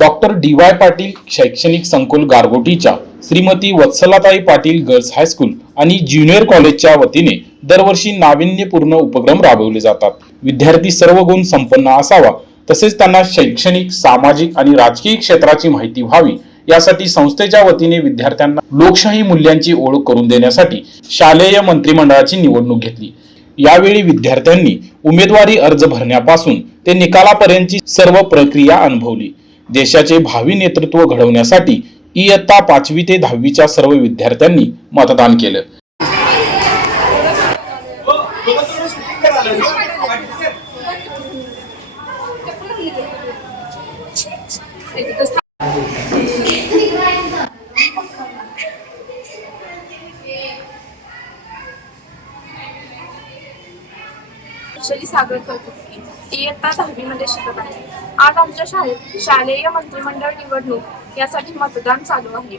Doctor D Y Patil शैक्षणिक संकुल गारगोटीच्या Shrimati Vatsalatai Patil girls high school आणि ज्युनियर कॉलेजच्या वतीने दरवर्षी नाविन्यपूर्ण उपक्रम राबवले जातात. विद्यार्थी सर्व गुण संपन्न असावा तसेच त्यांना शैक्षणिक सामाजिक आणि राजकीय क्षेत्राची माहिती व्हावी यासाठी संस्थेच्या वतीने विद्यार्थ्यांना लोकशाही मूल्यांची ओळख करून देण्यासाठी शालेय मंत्रिमंडळाची निवडणूक घेतली. यावेळी विद्यार्थ्यांनी उमेदवारी अर्ज भरण्यापासून ते निकालापर्यंतची सर्व प्रक्रिया अनुभवली. देशाचे भावी नेतृत्व घडवण्यासाठी इयत्ता पाचवी ते दहावीच्या सर्व विद्यार्थ्यांनी मतदान केलं. वैशाली सागर चौधरी इयत्ता दहावीमध्ये शिकत आहे. आज आमच्या शाळेत शालेय मंत्रिमंडळ निवडणूक यासाठी मतदान चालू आहे.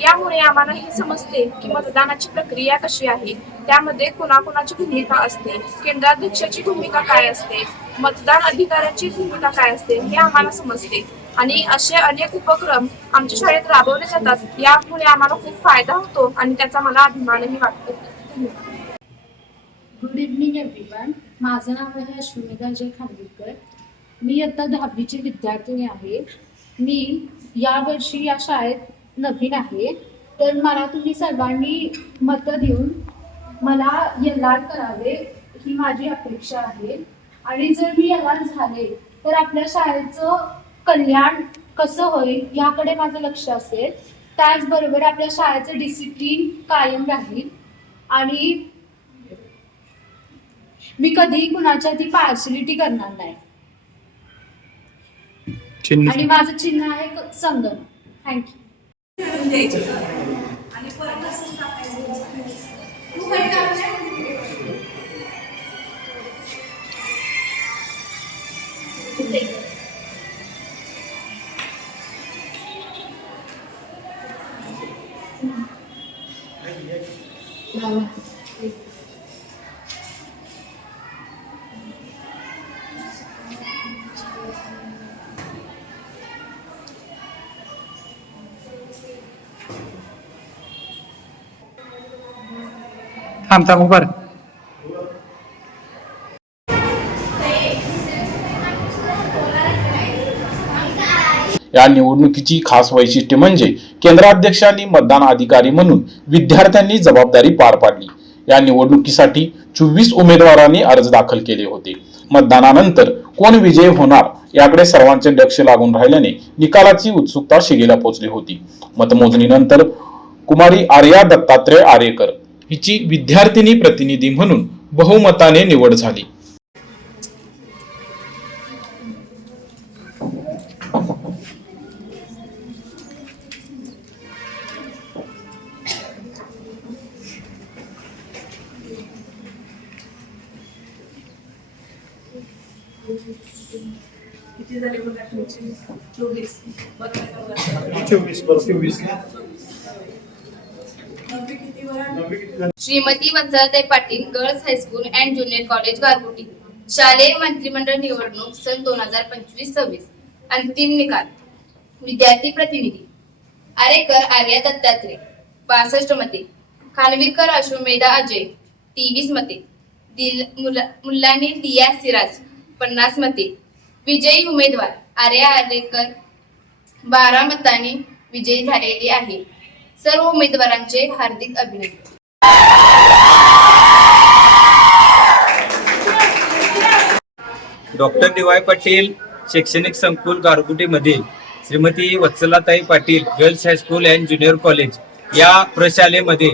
यामुळे आम्हाला हे समजते की मतदानाची प्रक्रिया कशी आहे. त्यामध्ये कुणाकुणाची भूमिका असते केंद्राध्यक्षाची भूमिका काय असते मतदान अधिकाऱ्याची भूमिका काय असते हे आम्हाला समजते. आणि असे अनेक उपक्रम आमच्या शाळेत राबवले जातात. यामुळे आम्हाला खूप फायदा होतो आणि त्याचा मला अभिमानही वाटतो. गुड इव्हनिंग एव्हरीवन माझं नाव आहे अश्विनीदा जय खांडीकर मी आता दहावीची विद्यार्थिनी आहे. मी यावर्षी या शाळेत नवीन आहे. तर मला तुम्ही सर्वांनी मतं देऊन मला यल्लार करावे ही माझी अपेक्षा आहे. आणि जर मी यल्लार झाले तर आपल्या शाळेचं कल्याण कसं होईल याकडे माझं लक्ष असेल. त्याचबरोबर आपल्या शाळेचं डिसिप्लिन कायम राहील. आणि मी कधीही कुणाच्या ती पार्शलिटी करणार नाही. आणि माझं चिन्ह आहे संगम. थँक्यू थांब थांब उभार या निवडणुकीची खास वैशिष्ट्य म्हणजे केंद्राध्यक्षांनी मतदान अधिकारी म्हणून विद्यार्थ्यांनी जबाबदारी पार पाडली. या निवडणुकीसाठी चोवीस उमेदवारांनी अर्ज दाखल केले होते. मतदानानंतर कोण विजय होणार याकडे सर्वांचे लक्ष लागून राहिल्याने निकालाची उत्सुकता शिगेला पोहोचली होती. मतमोजणीनंतर कुमारी आर्या दत्तात्रय आरेकर हिची विद्यार्थिनी प्रतिनिधी म्हणून बहुमताने निवड झाली. चोवीस बरं. चोवीस. Shrimati Vatsalatai Patil girls high school and junior college Gargoti. शालेय मंत्रिमंडळ निवडणूक सन दोन हजार पंचवीस सव्वीस. अंतिम निकाल. विद्यार्थी प्रतिनिधी. आरेकर आर्या दत्तात्रय. बासष्ट मते. खानविलकर अश्वमेधा अजय. तेवीस मते. दिल मुला मुल्लानी दिया सिराज. पन्नास मते. विजयी उमेदवार. आर्या आरेकर. बारा मतांनी विजयी झालेली आहे. सर्व उमेदवारांचे हार्दिक अभिनंदन. डॉक्टर डी वाय पाटील शैक्षणिक संकुल गारगुटीमधील Shrimati Vatsalatai Patil girls high school and junior college या प्रशालेमध्ये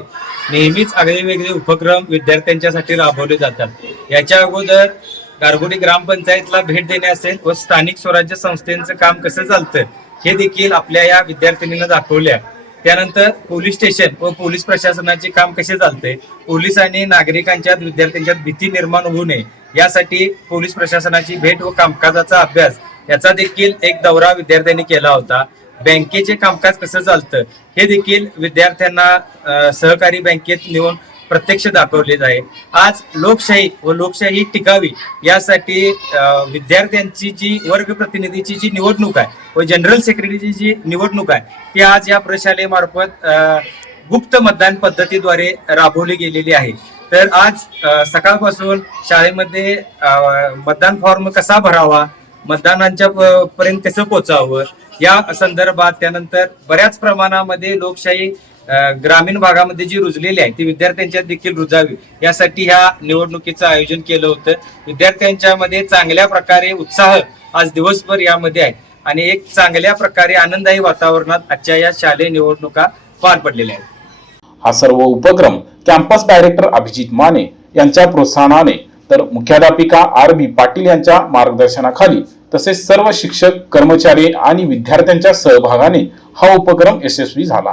नेहमीच आगळेवेगळे उपक्रम विद्यार्थ्यांच्यासाठी राबवले जातात. याच्या अगोदर गारगुडी ग्रामपंचायतला भेट देणे असेल व स्थानिक स्वराज्य संस्थेचं काम कसं चालतं हे देखील आपल्या या विद्यार्थिनींना दाखवल्या. त्यानंतर पोलीस स्टेशन व पोलीस प्रशासनाचे काम कसे चालते? पोलीस आणि नागरिकांच्या विद्यार्थ्यांच्यात भीती निर्माण होऊ नये यासाठी पोलीस प्रशासनाची भेट व कामकाजाचा अभ्यास याचा देखील एक दौरा विद्यार्थ्यांनी केला होता. बँकेचे कामकाज कसं चालतं? हे देखील विद्यार्थ्यांना सहकारी बँकेत नेऊन प्रत्यक्ष दाखवले आहे आज लोकशाही व लोकशाही टिकावी यासाठी विद्यार्थ्यांची जी वर्ग प्रतिनिधीची जी निवडणूक आहे व जनरल सेक्रेटरीची जी निवडणूक आहे ती आज या प्रशालेमार्फत गुप्त मतदान पद्धतीद्वारे राबवली गेलेली आहे. तर आज सकाळपासून शाळेमध्ये मतदान फॉर्म कसा भरावा मतदानांच्या पर्यंत कसं पोचावं या संदर्भात त्यानंतर बऱ्याच प्रमाणामध्ये लोकशाही ग्रामीण भागामध्ये जी रुजलेली आहे ती विद्यार्थ्यांच्या देखील रुजावी. यासाठी ह्या निवडणुकीचं आयोजन केलं होतं. विद्यार्थ्यांच्या मध्ये चांगल्या प्रकारे उत्साह आज दिवसभर यामध्ये आहे. आणि एक चांगल्या प्रकारे आनंददायी वातावरणात आजच्या या शालेय निवडणुका पार पडलेल्या आहेत. हा सर्व उपक्रम कॅम्पस डायरेक्टर अभिजित माने यांच्या प्रोत्साहनाने तर मुख्याध्यापिका आर बी पाटील यांच्या मार्गदर्शनाखाली तसेच सर्व शिक्षक कर्मचारी आणि विद्यार्थ्यांच्या सहभागाने हा उपक्रम यशस्वी झाला.